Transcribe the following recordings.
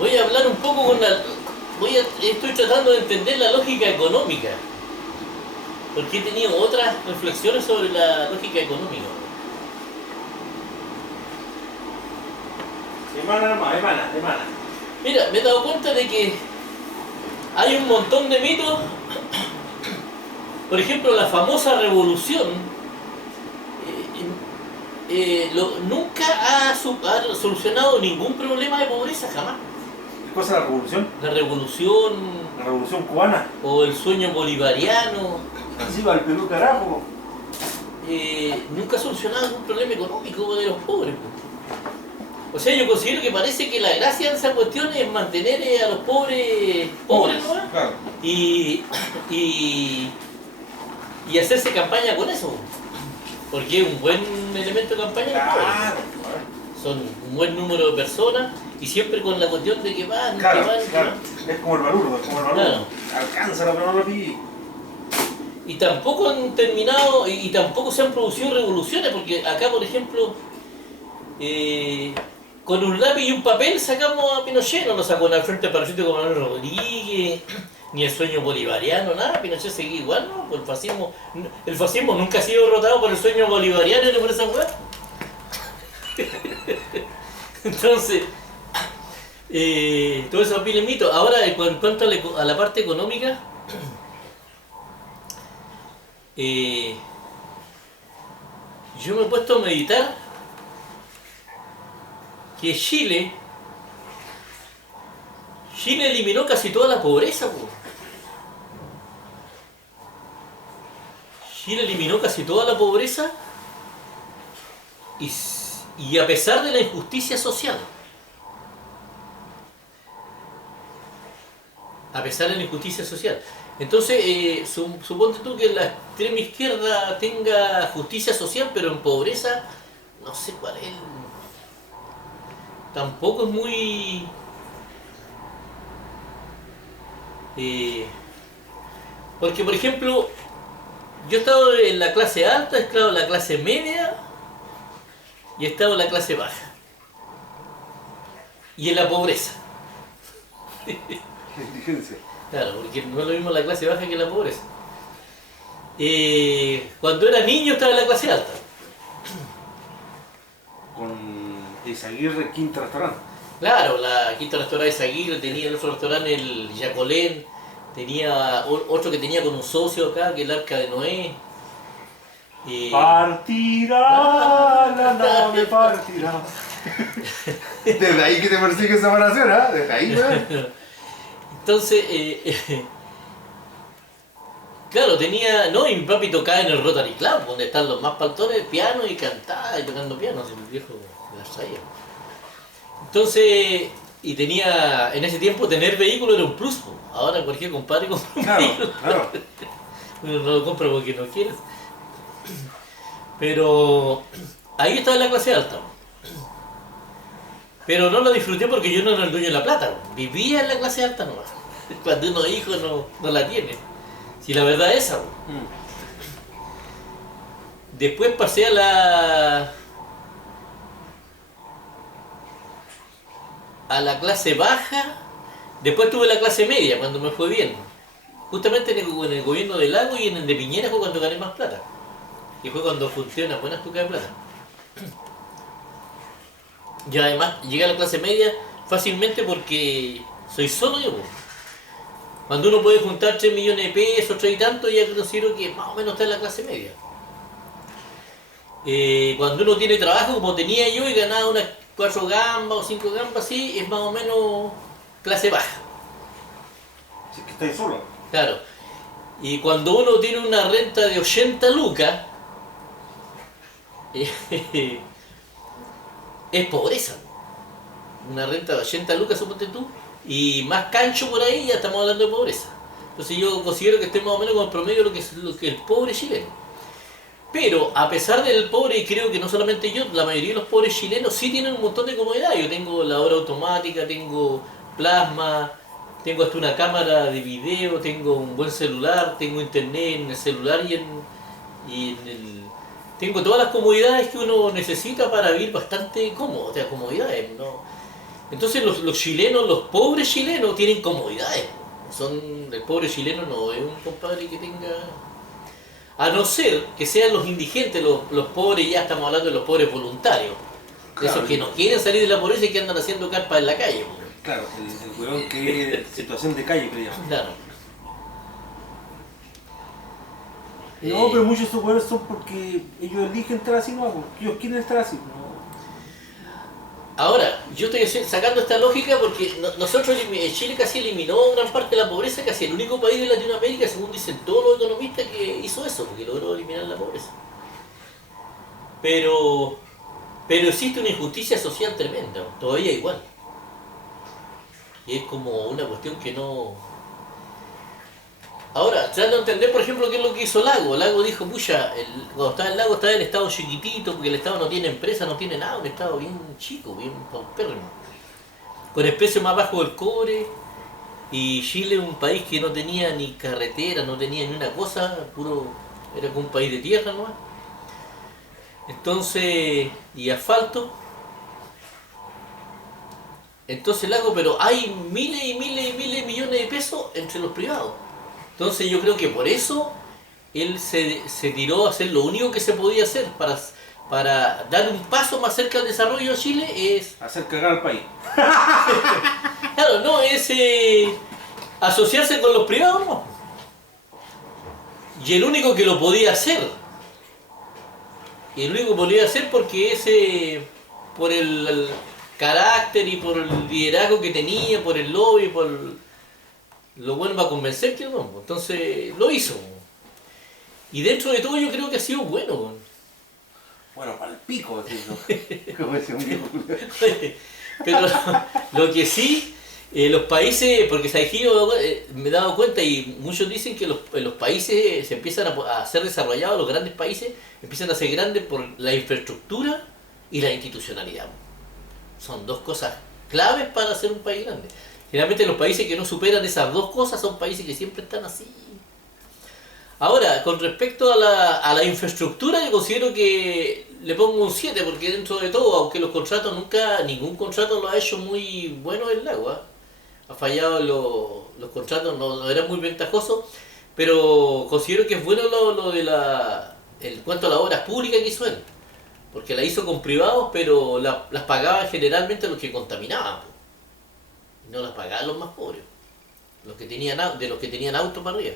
Voy a hablar un poco con la... Estoy tratando de entender la lógica económica, porque he tenido otras reflexiones sobre la lógica económica. Emana. Mira, me he dado cuenta de que hay un montón de mitos. Por ejemplo, la famosa revolución nunca ha solucionado ningún problema de pobreza, jamás. ¿Qué cosa es la revolución? La revolución La revolución cubana. o el sueño bolivariano Así va el Perú, carajo. nunca ha solucionado ningún problema económico de los pobres. O sea, yo considero que parece que la gracia de esa cuestión es mantener a los pobres ¿no? Claro. y hacerse campaña con eso, porque es un buen elemento de campaña. Claro. Son un buen número de personas y siempre con la cuestión de que van. Claro. Es como el balurdo, Claro. Alcánzalo, pero no lo pide. Y tampoco han terminado, y tampoco se han producido revoluciones, porque acá, por ejemplo, con un lápiz y un papel sacamos a Pinochet, no lo sacó en el frente para el como Manuel Rodríguez, ni el sueño bolivariano, nada. Pinochet seguía igual, ¿no? Pues el fascismo nunca ha sido derrotado por el sueño bolivariano ni por esa weá. Entonces, todo eso es mito. Ahora, en cuanto a la parte económica, yo me he puesto a meditar que Chile eliminó casi toda la pobreza, po. Chile eliminó casi toda la pobreza y a pesar de la injusticia social. A pesar de la injusticia social. Entonces, suponte tú que la extrema izquierda tenga justicia social, pero en pobreza, no sé cuál es. Tampoco es muy... porque, por ejemplo, yo he estado en la clase alta, he estado en la clase media y he estado en la clase baja. Y en la pobreza. La indigencia. Claro, porque no es lo mismo la clase baja que la pobreza. Cuando era niño estaba en la clase alta. Con Eizaguirre, quinto restaurante. Claro, la quinta restaurante de Aguirre, tenía el otro restaurante, el Yacolén, tenía otro que tenía con un socio acá, que es el Arca de Noé. Partirá, la nave partirá. Desde ahí que te persigue esa oración, ¿ah? Desde ahí, ¿no? Entonces, claro, tenía, no, y mi papi tocaba en el Rotary Club, donde están los más paltones, piano y cantaba y tocando piano, así el viejo de la sabía. Entonces, y tenía, en ese tiempo tener vehículo era un plus, po. Ahora cualquier compadre compra un vehículo. Claro. Uno no lo compra porque no quiere. Pero ahí estaba en la clase alta. Pero no la disfruté porque yo no era el dueño de la plata. Vivía en la clase alta nomás. Cuando uno es hijo no la tiene. Si la verdad es esa. Después pasé a la clase baja. Después tuve la clase media cuando me fue bien. Justamente en el gobierno de Lago y en el de Piñera fue cuando gané más plata. Y fue cuando funciona buenas tucas de plata. Y además llegué a la clase media fácilmente porque soy solo yo. Cuando uno puede juntar 3 millones de pesos, 3 y tanto, ya considero que más o menos está en la clase media. Cuando uno tiene trabajo como tenía yo y ganaba unas 4 gambas o 5 gambas, sí, es más o menos clase baja. Si es que estáis solo. Claro. Y cuando uno tiene una renta de 80 lucas, es pobreza. Una renta de 80 lucas, suponte tú, y más cancho por ahí, ya estamos hablando de pobreza. Entonces yo considero que estoy más o menos con el promedio de lo que el pobre chileno. Pero a pesar del pobre, y creo que no solamente yo, la mayoría de los pobres chilenos sí tienen un montón de comodidad. Yo tengo lavadora automática, tengo plasma, tengo hasta una cámara de video, tengo un buen celular, tengo internet en el celular y en el... Tengo todas las comodidades que uno necesita para vivir bastante cómodo, o sea, comodidades, ¿no? Entonces los chilenos, los pobres chilenos tienen comodidades. El pobre chileno no es un compadre que tenga... A no ser que sean los indigentes, los pobres, ya estamos hablando de los pobres voluntarios. Claro. Esos que no quieren salir de la pobreza y que andan haciendo carpas en la calle. Claro, el huevón que es situación de calle, creo. Claro. No, pero muchos de esos huevos son porque ellos eligen estar así, no, porque ellos quieren estar así. No. Ahora, yo estoy sacando esta lógica porque nosotros, Chile casi eliminó gran parte de la pobreza, casi el único país de Latinoamérica, según dicen todos los economistas, que hizo eso, porque logró eliminar la pobreza. Pero existe una injusticia social tremenda, todavía igual. Y es como una cuestión que no... Ahora, tratando de entender, por ejemplo, qué es lo que hizo Lago. Lago dijo, pucha, cuando estaba en Lago estaba el Estado chiquitito, porque el Estado no tiene empresa, no tiene nada, un Estado bien chico, bien paupérrimo. Con el precio más bajo del cobre, y Chile un país que no tenía ni carretera, no tenía ni una cosa, era como un país de tierra nomás. Entonces, y asfalto. Entonces Lago, pero hay miles y miles y miles de millones de pesos entre los privados. Entonces yo creo que por eso él se tiró a hacer lo único que se podía hacer para dar un paso más cerca al desarrollo de Chile es... Hacer cagar al país. Claro, no, es asociarse con los privados, no. Y el único que lo podía hacer, porque por el carácter y por el liderazgo que tenía, por el lobby, lo bueno va a convencer que no, entonces lo hizo. Y dentro de todo yo creo que ha sido bueno. Bueno, para el pico, como decía un viejo. Pero lo que sí, los países, porque me he dado cuenta y muchos dicen que los países se empiezan a ser desarrollados, los grandes países empiezan a ser grandes por la infraestructura y la institucionalidad. Son dos cosas claves para ser un país grande. Generalmente los países que no superan esas dos cosas son países que siempre están así. Ahora, con respecto a la infraestructura, yo considero que le pongo un 7, porque dentro de todo, aunque los contratos ningún contrato lo ha hecho muy bueno el Lago, ha fallado los contratos, no eran muy ventajosos, pero considero que es bueno lo de en cuanto a las obras públicas que hizo él, porque la hizo con privados, pero las pagaban generalmente los que contaminaban. No las pagaban los más pobres, de los que tenían auto para arriba.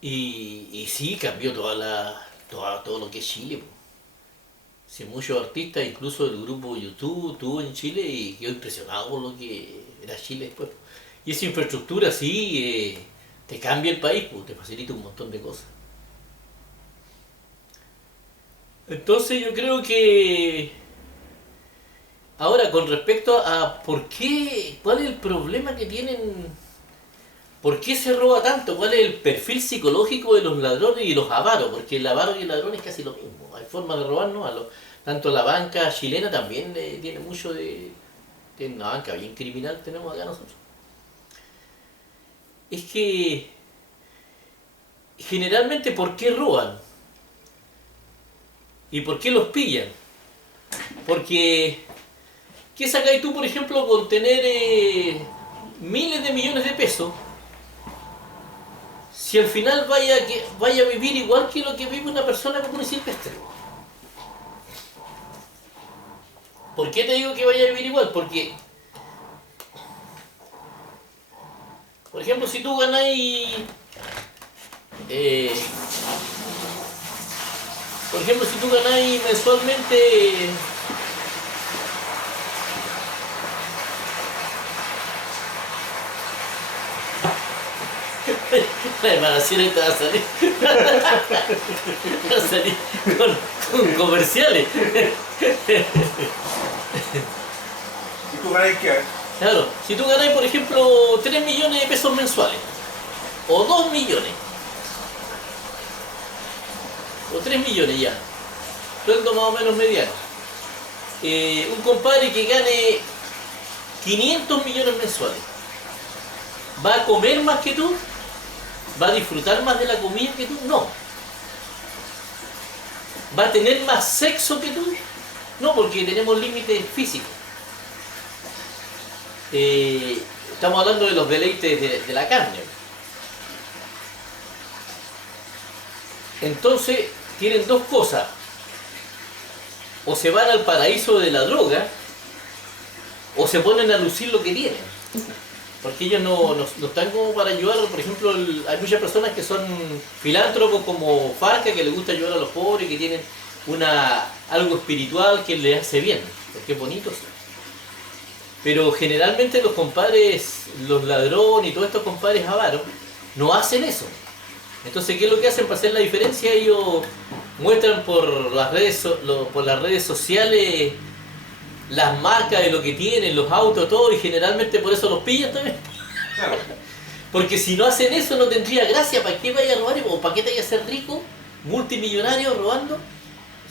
Y sí, cambió todo lo que es Chile. Sí, muchos artistas, incluso el grupo YouTube, estuvo en Chile y quedó impresionado por lo que era Chile después. Y esa infraestructura sí te cambia el país, te facilita un montón de cosas. Entonces yo creo que... Ahora, con respecto a cuál es el problema que tienen, por qué se roba tanto, cuál es el perfil psicológico de los ladrones y los avaros, porque el avaro y el ladrón es casi lo mismo, hay formas de robarnos, tanto la banca chilena también tiene mucho tiene una banca bien criminal, tenemos acá nosotros. Es que, generalmente, ¿por qué roban? ¿Y por qué los pillan? Porque... ¿Qué sacáis tú, por ejemplo, con tener miles de millones de pesos si al final vaya a vivir igual que lo que vive una persona común y silvestre? ¿Por qué te digo que vaya a vivir igual? Porque, por ejemplo, si tú ganáis... mensualmente... La hermanación te va a salir. Va a salir con comerciales. ¿Y tú ganas qué? Claro, si tú ganas, por ejemplo, 3 millones de pesos mensuales, o 2 millones, o 3 millones ya, sueldo más o menos mediano. Un compadre que gane 500 millones mensuales, ¿va a comer más que tú? ¿Va a disfrutar más de la comida que tú? No. ¿Va a tener más sexo que tú? No, porque tenemos límites físicos. Estamos hablando de los deleites de la carne. Entonces, tienen dos cosas. O se van al paraíso de la droga, o se ponen a lucir lo que tienen. Porque ellos no están como para ayudar. Por ejemplo, hay muchas personas que son filántropos como Farca, que les gusta ayudar a los pobres, que tienen algo espiritual que les hace bien, porque es bonito. Sí. Pero generalmente los compadres, los ladrones y todos estos compadres avaros, no hacen eso. Entonces, ¿qué es lo que hacen para hacer la diferencia? Ellos muestran por las redes sociales las marcas de lo que tienen, los autos, todo, y generalmente por eso los pillan también. Claro. Porque si no hacen eso no tendría gracia. ¿Para qué vaya a robar? ¿O para qué te vaya a ser rico, multimillonario robando?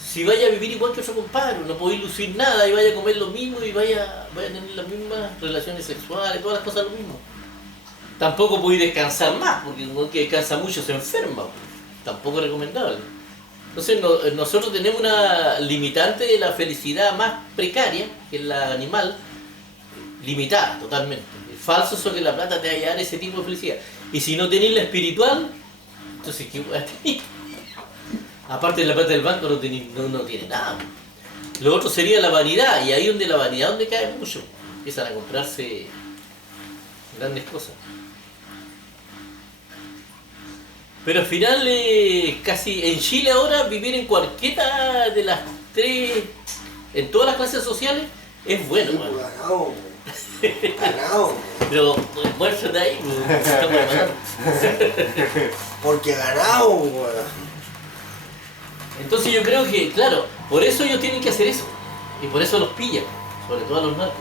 Si vaya a vivir igual que otro compadre, no podéis lucir nada y vaya a comer lo mismo y vaya a tener las mismas relaciones sexuales, todas las cosas lo mismo. Tampoco podéis descansar más, porque uno que descansa mucho se enferma. Tampoco es recomendable. Entonces nosotros tenemos una limitante de la felicidad más precaria, que es la animal, limitada totalmente. Es falso eso que la plata te va a dar ese tipo de felicidad. Y si no tenéis la espiritual, entonces ¿qué voy a tener? Aparte de la plata del banco no tiene nada. Lo otro sería la vanidad, y ahí donde la vanidad donde cae mucho. Empiezan a comprarse grandes cosas. Pero al final, casi en Chile ahora, vivir en cualquiera de las tres, en todas las clases sociales, es bueno, Sí, mano. ganado, ganado, Pero muéstrate ahí, estamos ganando. porque ganado, weón. Entonces yo creo que, claro, por eso ellos tienen que hacer eso. Y por eso los pillan, sobre todo a los narcos.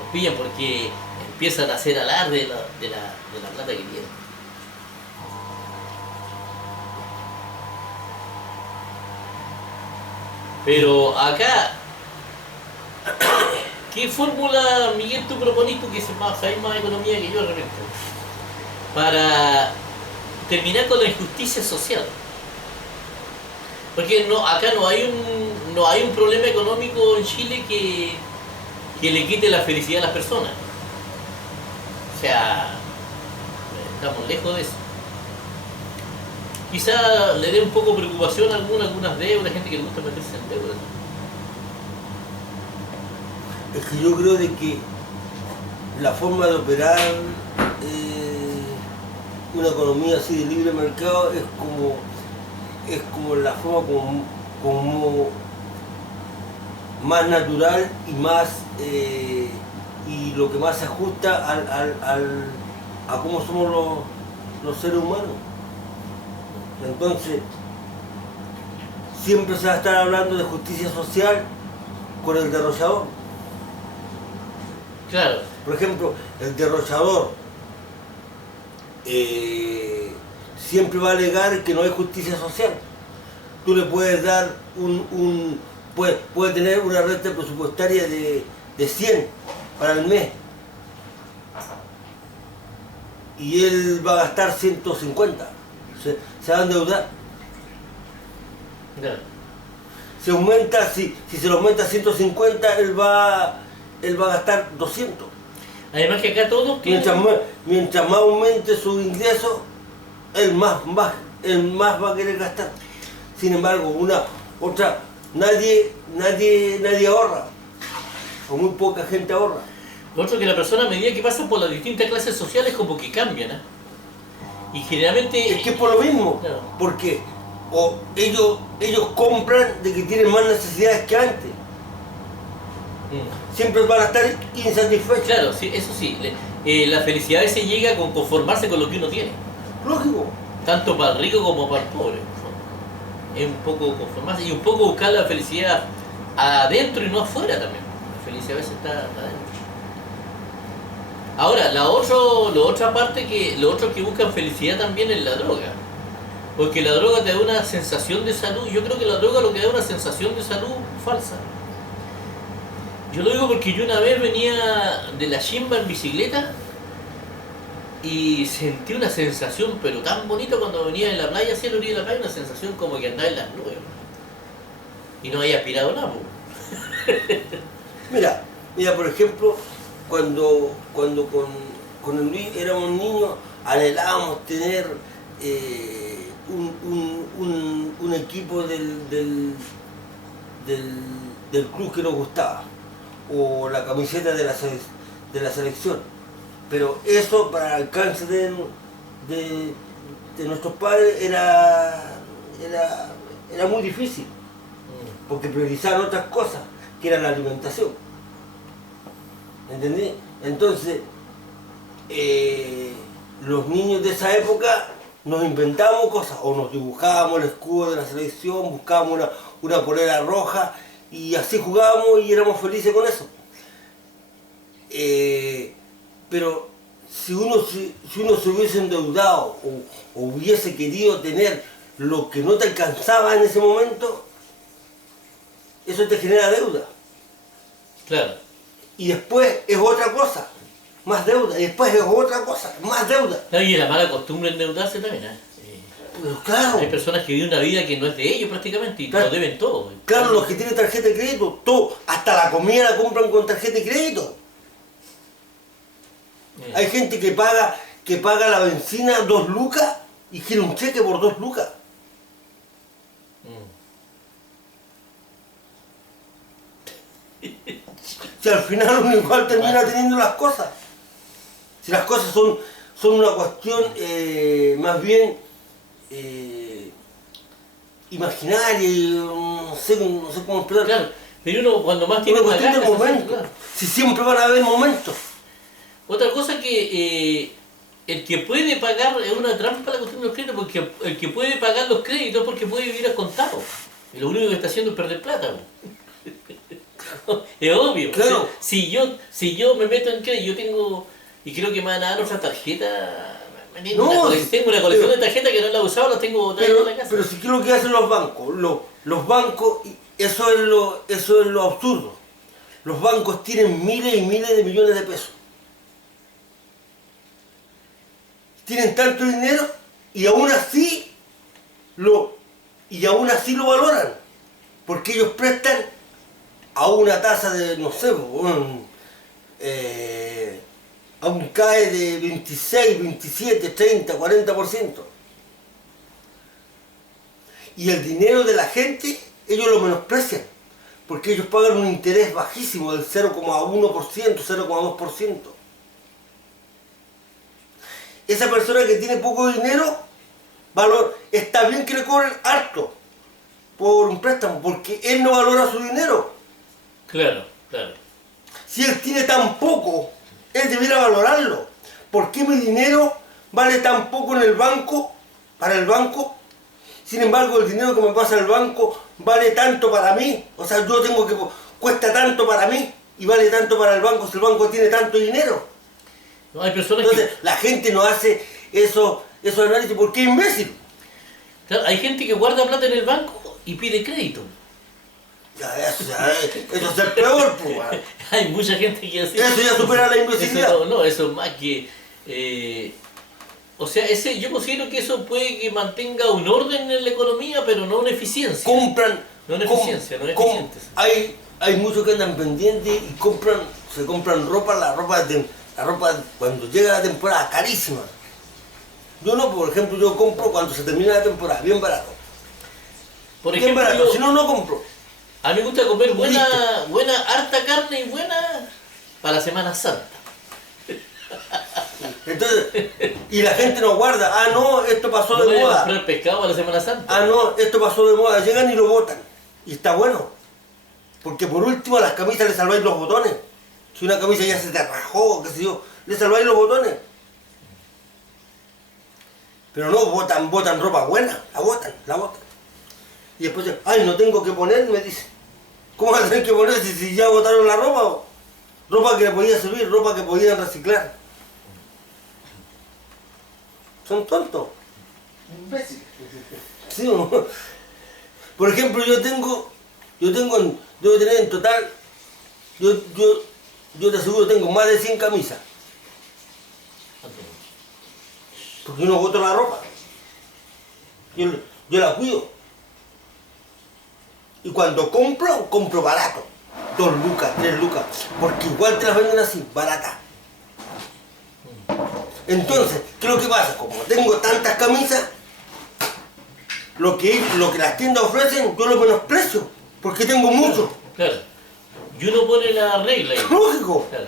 Los pillan porque empiezan a hacer alarde de la plata que tienen. Pero acá, ¿qué fórmula, Miguel, tú proponís, tú que sabes más economía que yo de repente, para terminar con la injusticia social? Porque acá no hay un problema económico en Chile que le quite la felicidad a las personas. O sea, estamos lejos de eso. Quizá le dé un poco de preocupación a algunas deudas, gente que le gusta meterse en deudas. Es que yo creo de que la forma de operar una economía así de libre mercado es como la forma como más natural y más y lo que más se ajusta a cómo somos los seres humanos. Entonces, siempre se va a estar hablando de justicia social con el derrochador. Claro. Por ejemplo, el derrochador siempre va a alegar que no hay justicia social. Tú le puedes dar puede tener una renta presupuestaria de 100 para el mes y él va a gastar 150. Se va a endeudar. Claro. Se aumenta, si se lo aumenta a 150, él va a gastar 200. Además que acá todos tienen... Mientras más aumente su ingreso, él más va a querer gastar. Sin embargo, nadie ahorra, o muy poca gente ahorra. Lo otro que la persona a medida que pasa por las distintas clases sociales como que cambian, ¿eh? Y generalmente... Es que es por lo mismo, Claro. porque ellos compran de que tienen más necesidades que antes. Siempre van a estar insatisfechos. Claro, sí, eso sí. La felicidad a veces llega con conformarse con lo que uno tiene. Lógico. Tanto para el rico como para el pobre. Es un poco conformarse y un poco buscar la felicidad adentro y no afuera también. La felicidad a veces está adentro. Ahora, lo otro que buscan felicidad también es la droga. Porque la droga te da una sensación de salud. Yo creo que la droga lo que da es una sensación de salud falsa. Yo lo digo porque yo una vez venía de la chimba en bicicleta y sentí una sensación pero tan bonita cuando venía en la playa, hacia la orilla de la playa, una sensación como que andaba en las nubes. Y no había aspirado nada, po. Mira, por ejemplo, cuando con el Luis éramos niños, anhelábamos tener un equipo del club que nos gustaba, o la camiseta de la selección. Pero eso, para el alcance de nuestros padres, era muy difícil, porque priorizaban otras cosas, que era la alimentación. ¿Entendí? Entonces, los niños de esa época nos inventábamos cosas, o nos dibujábamos el escudo de la selección, buscábamos una polera roja, y así jugábamos y éramos felices con eso. Pero si uno se hubiese endeudado o hubiese querido tener lo que no te alcanzaba en ese momento, eso te genera deuda. Claro. Y después es otra cosa, más deuda, y después es otra cosa, más deuda. No, y la mala costumbre endeudarse también, ¿eh? Pero claro, Hay personas que viven una vida que no es de ellos prácticamente y Claro. lo deben todo. claro, los que tienen tarjeta de crédito, todo, hasta la comida la compran con tarjeta de crédito. Hay gente que paga la benzina 2 lucas y quiere un cheque por 2 lucas. Si al final uno igual termina teniendo las cosas. Si las cosas son una cuestión más bien imaginaria, y no sé cómo explicar. Claro, pero uno cuando más tiene Una cuestión de ganas, momentos. claro. Si siempre van a haber momentos. Otra cosa que el que puede pagar es una trampa la cuestión de los créditos, porque el que puede pagar los créditos porque puede vivir a contado. Y lo único que está haciendo es perder plata. Es obvio. Claro. Si yo me meto en crédito, yo tengo, y creo que me van a dar otra tarjeta. Tengo una colección de tarjetas que no la he usado, las tengo botadas en la casa. Pero si ¿qué es lo que hacen los bancos? Los bancos, eso es lo absurdo. Los bancos tienen miles y miles de millones de pesos. Tienen tanto dinero y aún así lo valoran. Porque ellos prestan a una tasa de, no sé, aún cae de 26, 27, 30, 40%. Y el dinero de la gente, ellos lo menosprecian, porque ellos pagan un interés bajísimo del 0,1%, 0,2%. Esa persona que tiene poco dinero, está bien que le cobren harto por un préstamo, porque él no valora su dinero. Claro, claro. Si él tiene tan poco, él debiera valorarlo. ¿Por qué mi dinero vale tan poco en el banco, para el banco? Sin embargo, el dinero que me pasa en el banco vale tanto para mí. O sea, cuesta tanto para mí y vale tanto para el banco si el banco tiene tanto dinero. No, hay personas Entonces, la gente no hace esos análisis porque es imbécil. claro, hay gente que guarda plata en el banco y pide crédito. Eso es el peor, pues. Hay mucha gente que hace Eso ya supera la imbecilidad. Eso es más que... o sea, yo considero que eso puede que mantenga un orden en la economía, pero no una eficiencia. Compran. No una eficiencia, no es eficiente. Hay muchos que andan pendientes y se compran ropa, la ropa cuando llega la temporada, carísima. Yo no, por ejemplo, yo compro cuando se termina la temporada, bien barato. Por Bien ejemplo, barato, si no, no compro. a mí me gusta comer buena, Listo. harta carne y buena para la Semana Santa. Entonces, y la gente no guarda, no, esto pasó No de voy a moda. comprar pescado para la Semana Santa. No, esto pasó de moda, llegan y lo botan. Y está bueno. Porque por último a las camisas le salváis los botones. Si una camisa ya se te rajó, qué sé yo, le salváis los botones. Pero no, botan ropa buena, la botan. Y después, no tengo que poner, me dice. ¿Cómo vas a tener que poner si ya botaron la ropa? Ropa que le podía servir, ropa que podían reciclar. Son tontos. Imbécil. Sí, ¿o no? Por ejemplo, debo tener en total, yo te aseguro tengo más de 100 camisas. Porque yo no boto la ropa. Yo la cuido. Y cuando compro barato. 2 lucas, 3 lucas, porque igual te las venden así, baratas. Entonces, ¿qué es lo que pasa? Como tengo tantas camisas, lo que las tiendas ofrecen, yo lo menosprecio, porque tengo mucho. Claro. Y uno pone la regla ahí. Lógico. Claro.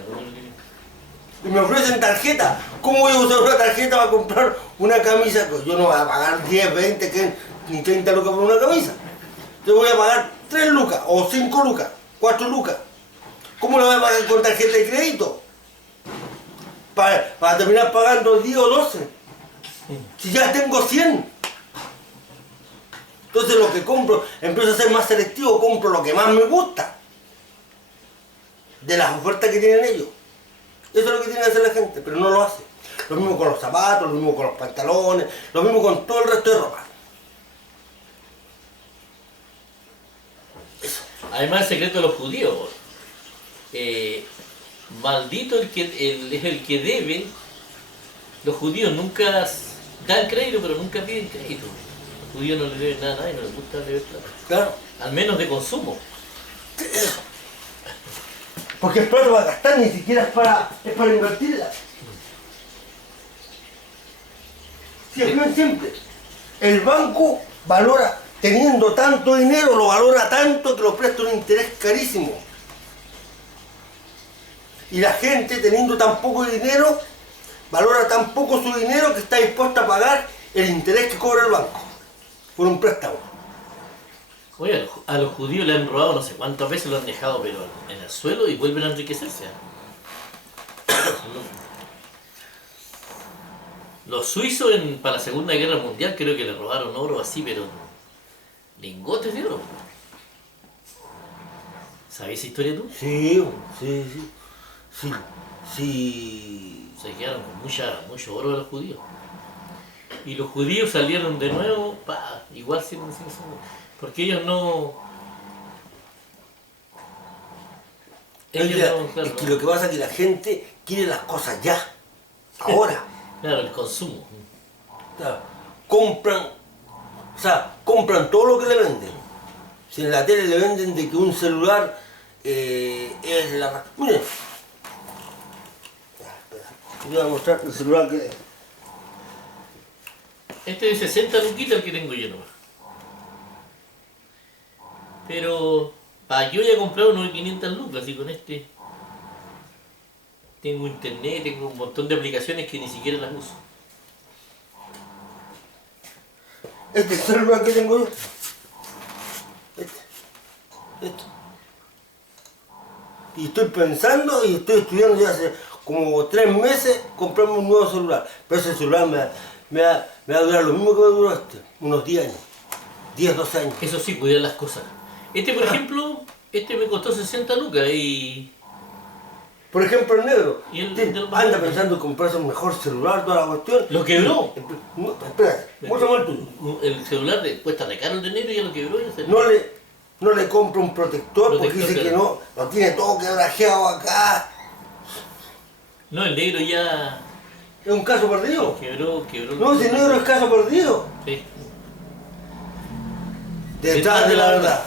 Y me ofrecen tarjeta. ¿Cómo voy a usar una tarjeta para comprar una camisa? Pues yo no voy a pagar 10, 20, ni 30 lucas por una camisa. Yo voy a pagar 3 lucas, o 5 lucas, 4 lucas. ¿Cómo lo voy a pagar con tarjeta de crédito? Para terminar pagando 10 o 12. Si ya tengo 100. Entonces lo que compro, empiezo a ser más selectivo, compro lo que más me gusta. De las ofertas que tienen ellos. Eso es lo que tiene que hacer la gente, pero no lo hace. Lo mismo con los zapatos, lo mismo con los pantalones, lo mismo con todo el resto de ropa. Además, el secreto de los judíos. Maldito es el que debe. Los judíos nunca dan crédito, pero nunca piden crédito. Los judíos no le deben nada a nadie, no les gusta deber plata. Claro. Al menos de consumo. Porque es plata para gastar, ni siquiera es para invertirla. Si es bien simple. El banco valora, teniendo tanto dinero, lo valora tanto que lo presta un interés carísimo. Y la gente, teniendo tan poco dinero, valora tan poco su dinero que está dispuesta a pagar el interés que cobra el banco por un préstamo. Oye, a los judíos le han robado no sé cuántas veces, lo han dejado pero en el suelo y vuelven a enriquecerse. Los suizos para la Segunda Guerra Mundial creo que le robaron oro así, pero lingotes de oro. ¿Sabes esa historia tú? Sí. Se quedaron con mucho oro los judíos. Y los judíos salieron de nuevo, igual sin porque ellos no... Claro, es que lo que pasa es que la gente quiere las cosas ya, ahora. Claro, el consumo. Claro, compran todo lo que le venden. Si en la tele le venden de que un celular es la... Miren. Voy a mostrar el celular que... Este es de 60 luquitas el que tengo yo nomás. Pero para yo ya comprar uno de 500 lucas y con este tengo internet, tengo un montón de aplicaciones que ni siquiera las uso. Este celular que tengo yo. Este. Y estoy pensando y estoy estudiando ya hace como 3 meses comprarme un nuevo celular. Pero ese celular me va a durar lo mismo que me duró unos 10 años. 10, 12 años. Eso sí, cuidar las cosas. Este, por ejemplo, me costó 60 lucas y... Por ejemplo, el negro. ¿Y el anda pensando en comprarse un mejor celular, toda la cuestión. ¿Lo quebró? No, espérate, muéstrame el tuyo. El celular cuesta de caro el dinero y ya lo quebró. No le compra un protector porque dice que no, lo tiene todo quebrajeado acá. No, el negro ya... ¿Es un caso perdido? Quebró. No, si el negro es caso perdido. Sí. Detrás de la verdad.